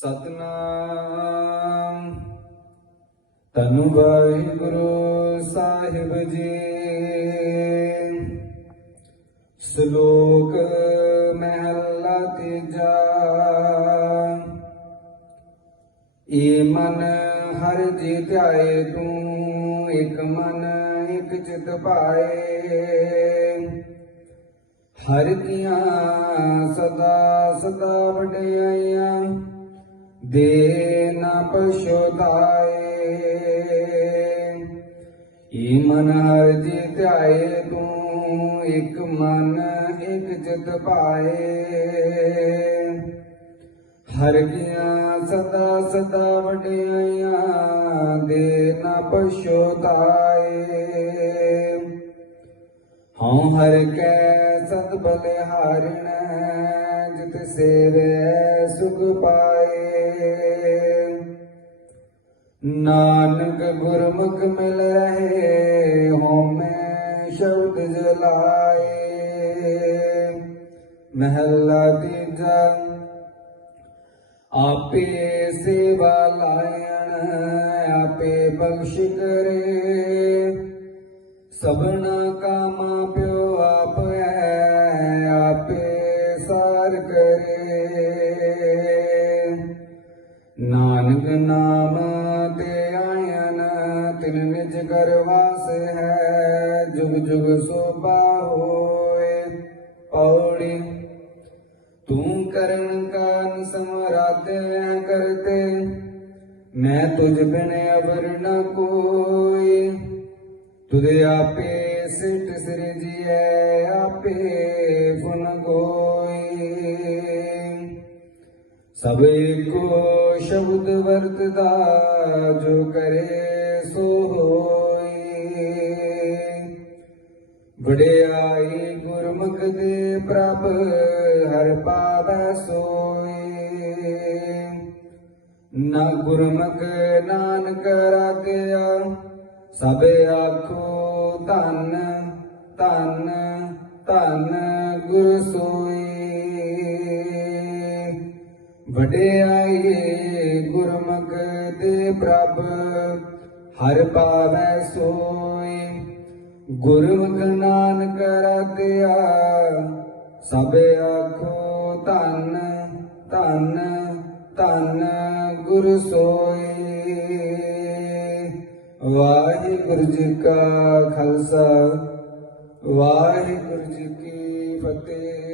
ਸਤਨਾਮ। ਤਨੁ ਵਾਹਿਗੁਰੂ ਸਾਹਿਬ ਜੀ। ਸ਼ਲੋਕ ਮਹਲਾ ਤੀਜਾ। ਏ ਮਨ ਹਰ ਜੀ ਧਿਆਏ, ਤੂੰ ਇਕ ਮਨ, ਇਕ ਚਿਤ ਪਾਏ ਹਰ ਕੀਆਂ ਸਦਾ ਸਦਾ ਵਡਿਆਈਆਂ। ਦੇ ਨਾ ਪਛੋਤਾਏ। ਈ ਮਨ ਹਰ ਜੀ ਧਿਆਏ ਤੂੰ ਇਕ ਮਨ, ਇਕ ਚਿਤ ਪਾਏ। ਹਰ ਕੀਆਂ ਸਦਾ ਸਦਾ ਵਡਿਆਈਆਂ ਦੇ ਨਾ ਪਛੋਤਾਏ। ਹਉ ਹਰ ਕੈ ਸਤ ਬਲਿਹਾਰਣ, ਜਿਤ ਸੇਵੈ ਸੁਖ ਪਾਏ। ਨਾਨਕ ਗੁਰਮੁਖ ਮਿਲ ਰਹੇ ਹਉਮੈ ਸ਼ਬਦ ਜਲਾਏ ਮਹਲਾ ਤੀਜਾ ਆਪੇ ਸੇਵਾ ਲਾਇਣ ਆਪੇ ਬਖਸ਼ ਕਰੇ ਸਭਨਾ ਕਾ ਮਾਂ ਤਿਨ ਨਿਜ ਕਰ ਵਾਸ ਹੈ, ਜੁਗ ਜੁਗ ਸੋਭਾ ਹੋਏ। ਪੌੜੀ, ਤੂੰ ਕਰਨ ਕਾਨ ਸਮਰਾਤ ਹੈ ਕਰਤੇ, ਮੈਂ ਤੁਝ ਬਿਨ ਅਵਰ ਨ ਕੋਈ। ਤੁਦੇ ਆਪੇ ਸਿਟ ਸਿਰਜੀਐ ਆਪੇ ਫੁਨ ਕੋਈ ਸਭ ਏਕੋ ਸ਼ਬਦ ਵਰਤਦਾ, ਜੋ ਕਰੇ ਸੋ ਵਡਿਆਈ ਗੁਰਮੁਖ ਦੇ ਪ੍ਰਭ ਹਰ ਪਾਵੈ ਸੋਈ। ਨਾ ਗੁਰਮੁਖ ਨਾਨਕ ਰਾਗਿਆ ਸਭ ਆਖੋ ਧੰਨ ਧੰਨ ਧੰਨ ਗੁਰ ਸੋਈ। ਵਡਿਆਈ ਗੁਰਮੁਖ ਦੇ ਪ੍ਰਭ ਹਰ ਪਾਵੈ ਸੋਈ। ਗੁਰਮੁਖ ਨਾਨਕ ਰਤਿਆ ਸਭ ਆਖੋ ਧੰਨ ਧੰਨ ਧੰਨ ਗੁਰ ਸੋਈ ਵਾਹਿਗੁਰੂ ਜੀ ਕਾ ਖਾਲਸਾ, ਵਾਹਿਗੁਰੂ ਜੀ ਕੀ ਫਤਿਹ।